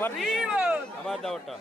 আবার দাওটা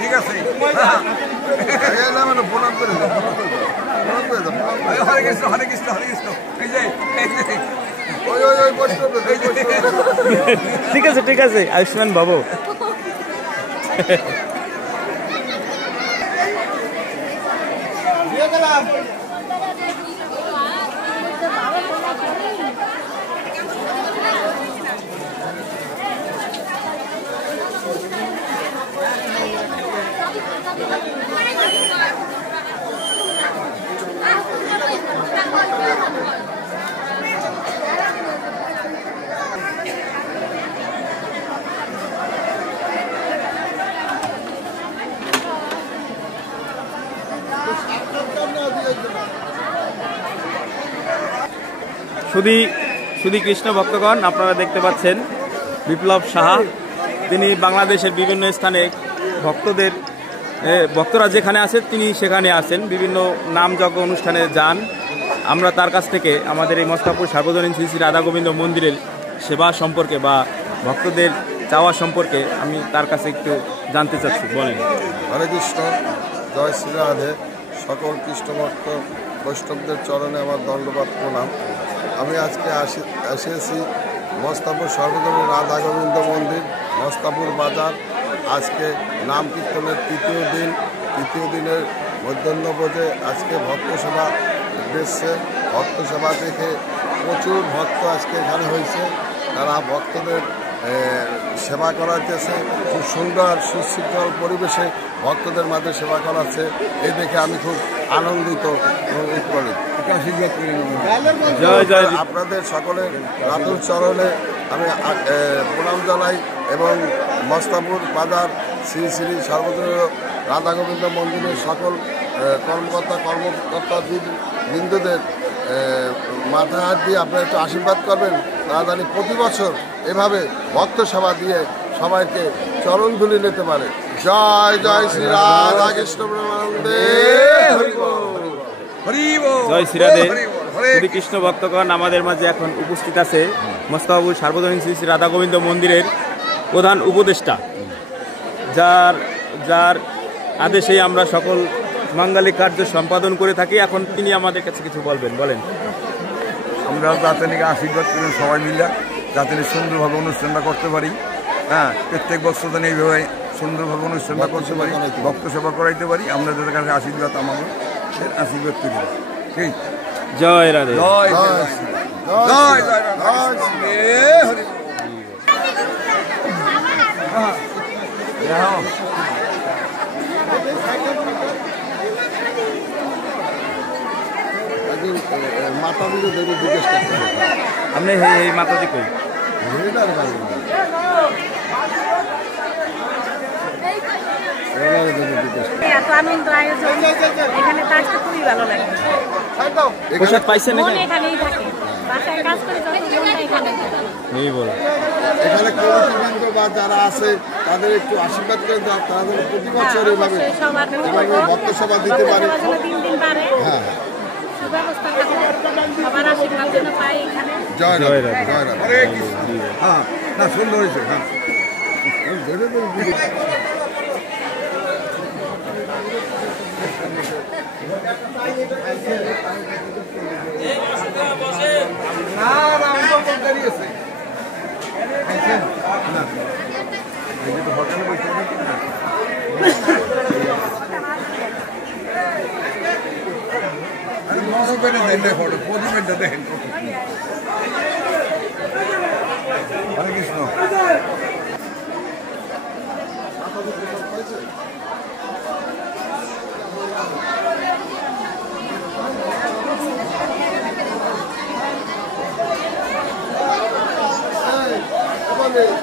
ঠিক আছে হরে কৃষ্ণ হরে কৃষ্ণ হরে কৃষ্ণ ঠিক আছে ঠিক আছে আয়ুষ্মান বাবু সুধী কৃষ্ণ ভক্তগণ আপনারা দেখতে পাচ্ছেন বিপ্লব সাহা তিনি বাংলাদেশের বিভিন্ন স্থানে ভক্তরা যেখানে আছে তিনি সেখানে আছেন বিভিন্ন নামযজ্ঞ অনুষ্ঠানে যান আমরা তার কাছ থেকে আমাদের এই মস্তাপুর সার্বজনীন শ্রী শ্রী রাধা গোবিন্দ মন্দিরের সেবা সম্পর্কে বা ভক্তদের চাওয়া সম্পর্কে আমি তার কাছে একটু জানতে চাচ্ছি বলেন। হরে কৃষ্ণ জয় শ্রী রাধে সকল কৃষ্ণ ভক্ত বৈষ্ণবদের চরণে আমার দণ্ডবাদ প্রণাম। আমি আজকে এসেছি মস্তাপুর সর্বজনীন রাধা গোবিন্দ মন্দির মস্তাপুর বাজার। আজকে নাম কীর্তনের তৃতীয় দিনের মধ্যাহ্নভোজে আজকে ভক্ত সেবা দেখছে। ভক্ত সেবা দেখে প্রচুর ভক্ত আজকে এখানে হয়েছে, তারা ভক্তদের সেবা করাইতেছে খুব সুন্দর সুশৃঙ্খল পরিবেশে ভক্তদের মাঝে সেবা করাচ্ছে। এই দেখে আমি খুব আনন্দিত করি। আপনাদের সকলের রাতুল চরণে আমি প্রণাম জানাই এবং মস্তাপুর বাজার শ্রী শ্রী সর্বজনীন রাধা গোবিন্দ মন্দিরের সকল কর্মকর্তা বৃন্দদের মাথায় হাত দিয়ে আপনারা একটু আশীর্বাদ করবেন। তারা জানি প্রতি বছর এভাবে ভক্ত সেবা দিয়ে সবাইকে চরণ ধুলি নিতে পারে। জয় জয় শ্রী রাধা কৃষ্ণ প্রেমানন্দে জয় শ্রী রাধে। শ্রী কৃষ্ণ ভক্তগণ আমাদের মাঝে এখন উপস্থিত আছে মস্তাপুর সার্বজনীন শ্রী শ্রী রাধা গোবিন্দ মন্দিরের প্রধান উপদেষ্টা, যার আদেশেই আমরা সকল মাঙ্গলিক কার্য সম্পাদন করে থাকি। এখন তিনি আমাদের কাছে কিছু বলেন। আমরা যাতে নাকি আশীর্বাদ করেন সবাই মিলে, যাতে সুন্দরভাবে অনুষ্ঠানটা করতে পারি। হ্যাঁ, প্রত্যেক বছর যেন এইভাবে সুন্দরভাবে অনুষ্ঠানটা করতে পারি, ভক্ত সেবা করাইতে পারি। আমরা যাদের কাছে আশীর্বাদ আমাদের আশীর্বাদ করি। ঠিক জয় রাধে। জয় জয় জয় মাতা দিকে দেবী জিজ্ঞেস করতে আপনি এই মাতা দিকে এত আনন্দ আয়োজন এখানে কাজটা খুবই ভালো লাগে। প্রসাদ পাইছেন এখানেই থাকে, বাসায় কাজ করে এখানে কমিটিবৃন্দ বা যারা আছে তাদের একটু আশীর্বাদ করে দাও, তারা যেন প্রতি বছর এভাবে ভক্ত সভা দিতে পারে। হ্যাঁ, জয় জয় জয় হরে কৃষ্ণ। হ্যাঁ, না সুন্দর হয়েছে। হ্যাঁ, হোটেলে হরে কৃষ্ণ।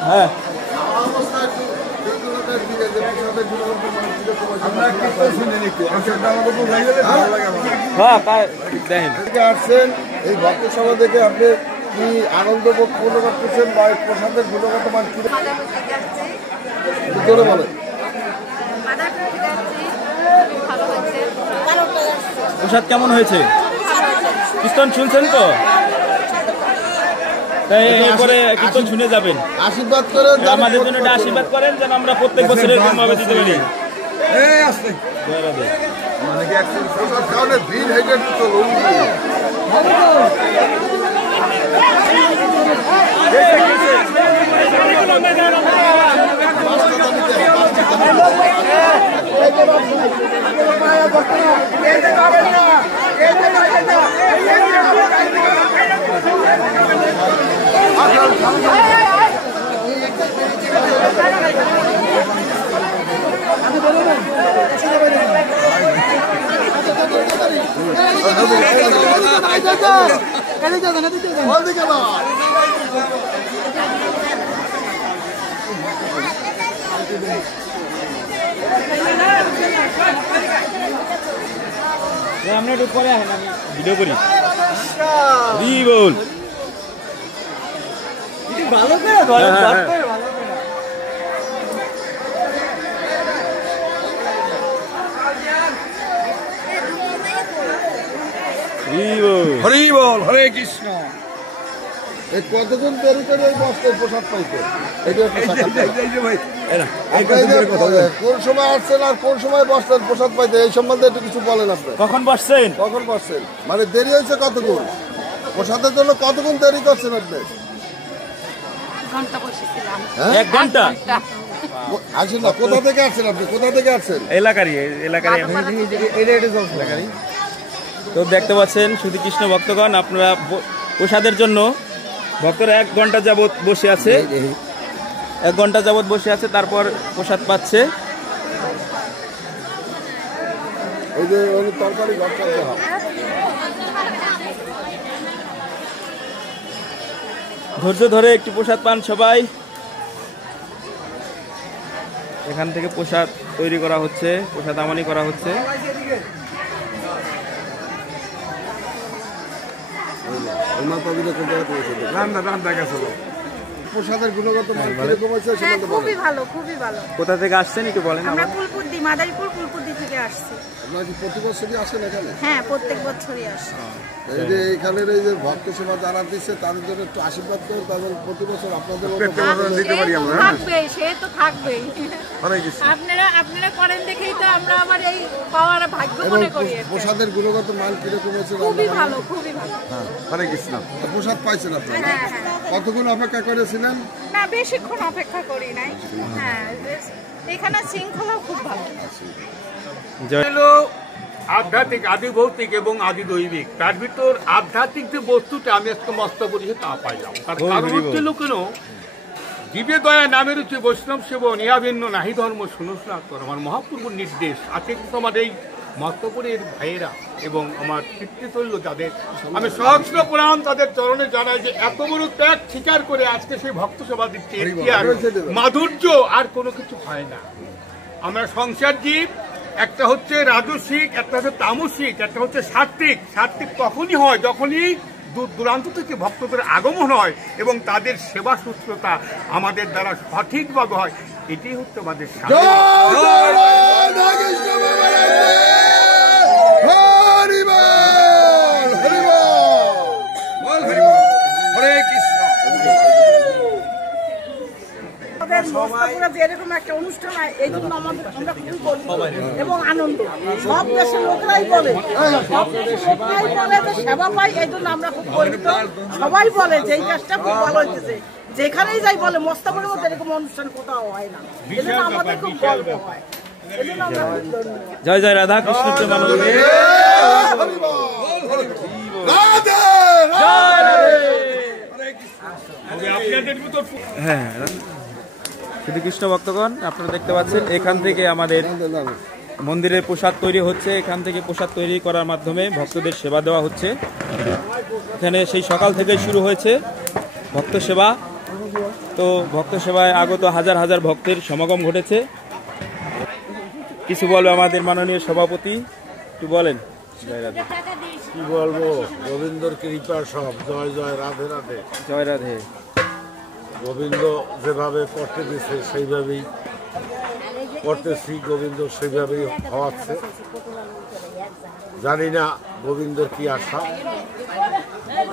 হ্যাঁ আসছেন এই ভক্ত সভা দেখে আপনি কি আনন্দ অনুভব করছেন বা প্রসাদের গুণগত মান কি করে বলেন? প্রসাদ কেমন হয়েছে? কীর্তন শুনছেন তো? তাই এরপরে কীর্তন শুনে যাবেন। আশীর্বাদ করেন, আমাদের জন্য একটা আশীর্বাদ করেন যেন আমরা প্রত্যেক বছর এরকম ভাবে দিতে পারি। প্রসাদ খাওয়ালে ভিড় হয়ে গেছে তো আমরা একটু পরে আসেন, আমি ভিডিও করি। বল ভালো করে হরি বল, হরে কৃষ্ণ। এই কতক্ষণ দেরি করে ওই বস্তায় প্রসাদ পাইতে? কোন সময় আসছেন আর কোন সময় বস্তার প্রসাদ পাইতে এই সম্বন্ধে একটু কিছু বলেন আপনি। কখন বসছেন? কখন বসছেন মানে দেরি হয়েছে কতক্ষণ? প্রসাদের জন্য কতক্ষণ দেরি করছেন আপনি? এক ঘন্টা। আসেন না, কোথা থেকে আসছেন আপনি? কোথা থেকে আসছেন? এলাকারই। তো দেখতে পাচ্ছেন শুধু কৃষ্ণ ভক্তগণ, আপনারা প্রসাদের জন্য ভক্তরা 1 ঘন্টা যাবৎ বসে আছে। 1 ঘন্টা যাবৎ বসে আছে, তারপর প্রসাদ পাচ্ছে। ওই যে তরকারি ধৈর্য ধরে একটি প্রসাদ পান সবাই। এখান থেকে প্রসাদ তৈরি করা হচ্ছে, প্রসাদ আমনি করা হচ্ছে। প্রসাদের গুণগত মান কিরকম হয়েছে? খুবই ভালো, খুবই ভালো। কোথা থেকে আসছেন একটু বলেন। আমরা ফুলকুদ্দি, মাদারীপুর ফুলকুদ্দি থেকে আসছি। আপনারা কি প্রতি বছরই আসেন এখানে? হ্যাঁ, প্রত্যেক বছরই আসি। এই যে এইখানের এই যে ভক্ত সেবা যারা দিচ্ছে তাদের জন্য একটু আশীর্বাদ করুন, তাদের প্রতি বছর আপনাদের দিতে পারি আমরা। থাকবেই, সে তো থাকবেই। আপনারা করেন দেখেই তো আমরা আমার এই পাওয়ার ভাগ্য মনে করি। প্রসাদের গুণগত মান কিরকম হয়েছে? খুবই ভালো, খুবই ভালো। হরে কৃষ্ণ। প্রসাদ পাইছেন আপনারা? কতক্ষণ অপেক্ষা করেছিলেন? না, বেশিক্ষণ অপেক্ষা করি নাই। হ্যাঁ, এখানে শৃঙ্খলাও খুব ভালো। আধ্যাত্মিক, আদি ভৌতিক এবং আদি দৈবিক। তার ভিতর আধ্যাত্মিক যে বস্তুটা আমি একটু মস্ত করেছি তা পাইলাম। তার কারণ হচ্ছে কেন, জীবে দয়া নামের হচ্ছে বৈষ্ণব সেবন, ইহা ভিন্ন নাহি ধর্ম শুনুস না কর। আমার মহাপূর্বর নির্দেশ আজকে কিন্তু আমার এই মস্তপুরের ভাইয়েরা এবং আমার পিতৃতুল্য যাদের আমি সহস্র পুরাণ তাদের চরণে জানাই যে এত বড় ত্যাগ স্বীকার করে আজকে সেই ভক্ত সভা দিচ্ছে। মাধুর্য আর কোনো কিছু হয় না। আমরা সংসার জীব, একটা হচ্ছে রাজসিক, একটা হচ্ছে তামসিক, একটা হচ্ছে সাত্ত্বিক। সাত্ত্বিক তখনই হয় যখনই দূর দূরান্ত থেকে ভক্তদের আগমন হয় এবং তাদের সেবা সূত্রতা আমাদের দ্বারা সঠিকভাবে হয়। এটাই হচ্ছে আমাদের যেরকম একটা অনুষ্ঠান হয় এই জন্য আমাদের আমরা খুবই গর্বিত এবং আনন্দ। সব দেশের লোকরাই বলে, সব দেশের লোকরাই বলে যে সেবা পাই, এই জন্য আমরা খুব গর্বিত। সবাই বলে যে এই কাজটা খুব ভালো হইতেছে। যেখানেই যাই বলে মস্তাপুরের মধ্যে এরকম অনুষ্ঠান কোথাও হয় না, এই জন্য আমাদের খুব গর্ব হয়। এই জন্য আমরা জয় জয় রাধা কৃষ্ণ প্রেমানন্দে। হ্যাঁ, শ্রীকৃষ্ণ ভক্তগণ, আপনারা দেখতে পাচ্ছেন এখান থেকে আমাদের মন্দিরের প্রসাদ তৈরি হচ্ছে। এখান থেকে প্রসাদ তৈরি করার মাধ্যমে ভক্তদের সেবা দেওয়া হচ্ছে। এখানে সেই সকাল থেকে শুরু হয়েছে ভক্ত সেবা। তো ভক্ত সেবায় আগত হাজার হাজার ভক্তের সমাগম ঘটেছে। কিছু বলবে আমাদের মাননীয় সভাপতি, একটু বলেন। কি বলবো, গোবিন্দর কৃপা সব। জয় জয়, রাধে রাধে। জয় রাধে। গোবিন্দ যেভাবে করতে দিচ্ছে সেইভাবেই করতেছি, গোবিন্দ সেইভাবেই হওয়াচ্ছে। জানি না গোবিন্দর কি আশা,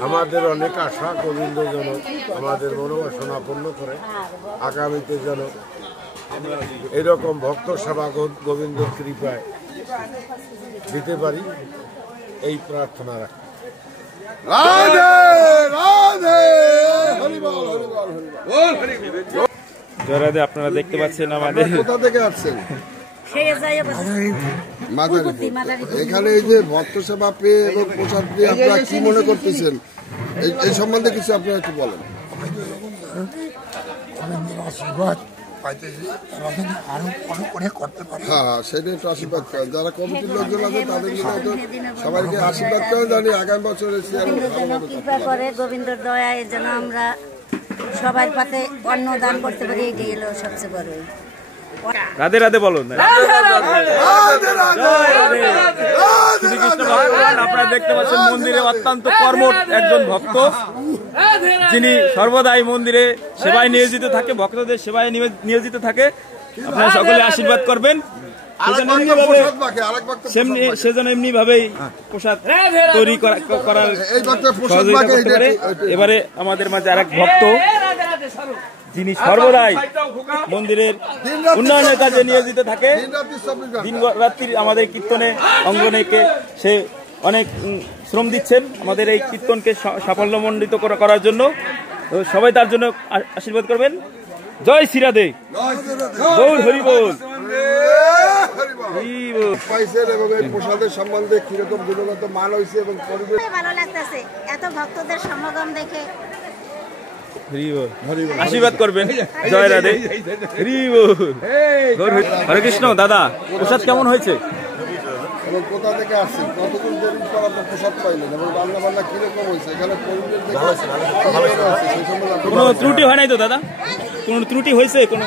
আমাদের অনেক আশা গোবিন্দ যেন আমাদের মনোবাসনা পূর্ণ করে, আগামীতে যেন এরকম ভক্ত সেবা গোবিন্দর কৃপায় দিতে পারি, এই প্রার্থনা রাখি। জয় রাধে। আপনারা দেখতে পাচ্ছেন আমাদের কোথা থেকে আসছেন? এখানে এই যে ভক্ত সেবা পেয়ে এবং প্রসাদ পেয়ে আপনারা কি মনে করতেছেন, এই সম্বন্ধে কিছু আপনারা একটু বলেন। হ্যাঁ, সেটা একটু আশীর্বাদ করেন। যারা কমিটির লোকজন আছে তাদের সবাইকে আশীর্বাদ করেন, জানি আগামী বছরে কৃপা করে গোবিন্দর দয়ায় যেন আমরা সবার পাতে অন্ন দান করতে পারি, এটাই হলো সবচেয়ে বড়। রাধে রাধে বলুন। শ্রীকৃষ্ণ ভগবান, আপনারা দেখতে পাচ্ছেন মন্দিরে অত্যন্ত কর্মঠ একজন ভক্ত, যিনি সর্বদাই মন্দিরে সেবায় নিয়োজিত থাকে, ভক্তদের সেবায় নিয়োজিত থাকে। আপনারা সকলে আশীর্বাদ করবেন। সেজন্য এমনি ভাবেই প্রসাদ তৈরি করার সহযোগিতা করতে পারে। এবারে আমাদের মাঝে আরেক ভক্ত, যিনি সর্বদাই মন্দিরের উন্নয়নের কাজে নিয়োজিত থাকে, দিন রাত্রি আমাদের কীর্তনে অঙ্গনেকে সে অনেক শ্রম দিচ্ছেন আমাদের এই কীর্তনকে সাফল্যমণ্ডিত করার জন্য। সবাই তার জন্য আশীর্বাদ করবেন। জয় শ্রী রাধে, গৌর হরি বল। প্রসাদের সম্বন্ধে কিরকম গুণগত মান হয়েছে এবং ভালো লাগতেছে এত ভক্তদের সমাগম দেখে। আশীর্বাদ করবেন। জয় রাধে, হরে কৃষ্ণ। দাদা, প্রসাদ কেমন হয়েছে? এবং কোথা থেকে আসছেন, কতদিন দেরি পর আপনার প্রসাদ পাইলেন এবং রান্না বান্না কিরকম হয়েছে? এখানে কোনো ত্রুটি হয় নাই তো দাদা? কোনো ত্রুটি হয়েছে? কোনো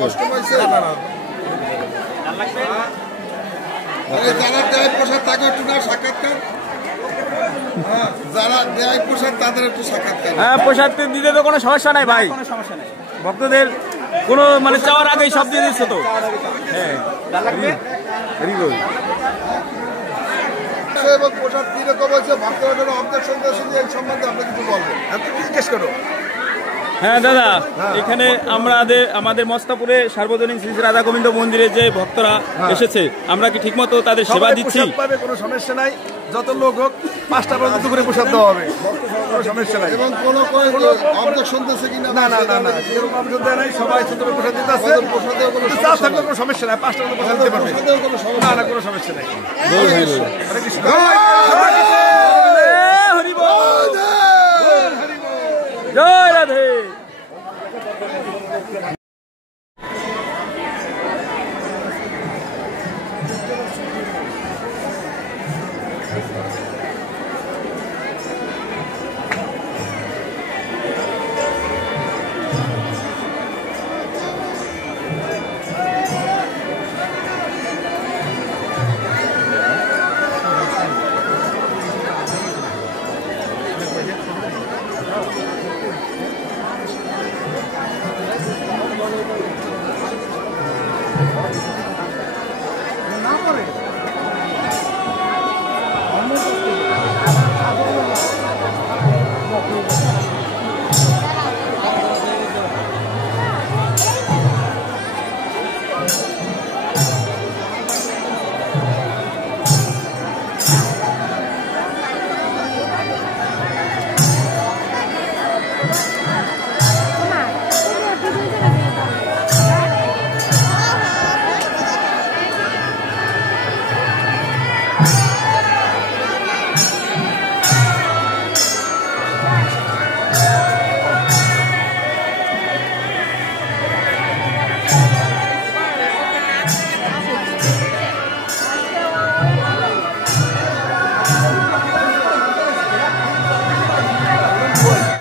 কষ্ট হয়েছে? যারা দেয় প্রসাদ তাকে একটু না সাক্ষাৎকার, যারা দেয় প্রসাদ তাদের একটু সাক্ষাৎকার। হ্যাঁ, প্রসাদ দিতে তো কোনো সমস্যা নাই ভাই, ভক্তদের কোনো মানে চাওয়ার আগেই সব দিয়ে দিচ্ছে তো। হ্যাঁ, এবং প্রসাদ কিরকম হয়েছে, ভক্তরা কোনো অবজেকশন দিয়েছে এই সম্বন্ধে আপনি কিছু বলবেন, জিজ্ঞেস করো। হ্যাঁ দাদা, এখানে আমাদের মস্তাপুরে সার্বজনীন শ্রী শ্রী রাধা গোবিন্দ মন্দিরে যে ভক্তরা এসেছে, আমরা কি ঠিকমতো তাদের সেবা দিচ্ছি? কোনো সমস্যা নাই, যত লোক হোক 5টা পর্যন্ত করে প্রসাদ দেওয়া হবে, কোনো সমস্যা নাই। এবং কোনো অবজেকশন দিয়েছে কিনা? না না না না, এরকম অবজেকশন দেয় নাই, সবাই সুন্দর প্রসাদ দিতে আছে। প্রসাদেও কোনো সমস্যা নাই, 5টা পর্যন্ত প্রসাদ দিতে পারবে। না না, কোনো সমস্যা নাই। জয় রাধে।